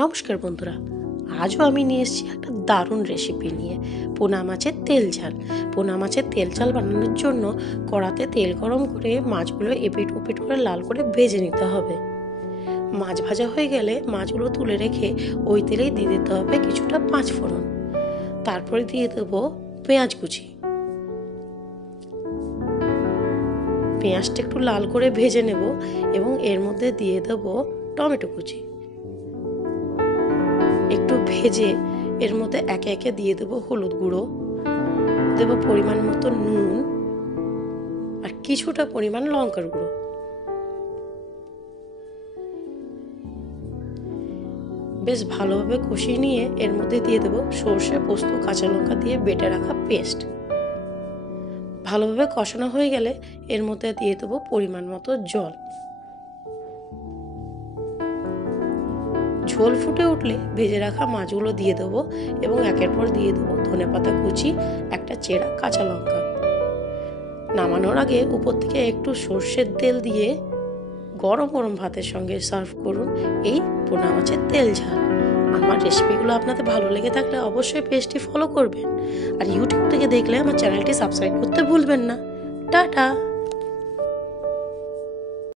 নমস্কার বন্ধুরা, আজও আমি নিয়ে এসেছি একটা দারুণ রেসিপি নিয়ে। পোনা মাছের তেল ঝাল। পোনা মাছের তেল ঝাল বানানোর জন্য কড়াতে তেল গরম করে মাছগুলো এপিট ওপিট করে লাল করে ভেজে নিতে হবে। মাছ ভাজা হয়ে গেলে মাছগুলো তুলে রেখে ওই তেলেই দিয়ে দিতে হবে কিছুটা পাঁচফোড়ন। তারপরে দিয়ে দেবো পেঁয়াজ কুচি। পেঁয়াজটা একটু লাল করে ভেজে নেব এবং এর মধ্যে দিয়ে দেবো টমেটো কুচি। একটু ভেজে এর মধ্যে একে একে দিয়ে দেবো হলুদ গুঁড়ো, দেবো পরিমাণ মতো নুন আর কিছুটা পরিমাণ লঙ্কার গুঁড়ো। বেশ ভালোভাবে কষিয়ে নিয়ে এর মধ্যে দিয়ে দেবো সর্ষে, পোস্ত, কাঁচা লঙ্কা দিয়ে বেটে রাখা পেস্ট। ভালোভাবে কষানো হয়ে গেলে এর মধ্যে দিয়ে দেবো পরিমাণ মতো জল। ঝোল ফুটে উঠলে ভেজে রাখা মাছগুলো দিয়ে দেবো এবং একের পর দিয়ে দেবো ধনেপাতা কুচি, একটা চেরা কাঁচা লঙ্কা। নামানোর আগে উপর থেকে একটু সর্ষের তেল দিয়ে গরম গরম ভাতের সঙ্গে সার্ভ করুন এই পোনা মাছের তেল ঝাল। আমার রেসিপিগুলো আপনাদের ভালো লেগে থাকলে অবশ্যই পেজটি ফলো করবেন আর ইউটিউব থেকে দেখলে আমার চ্যানেলটি সাবস্ক্রাইব করতে ভুলবেন না। টাটা।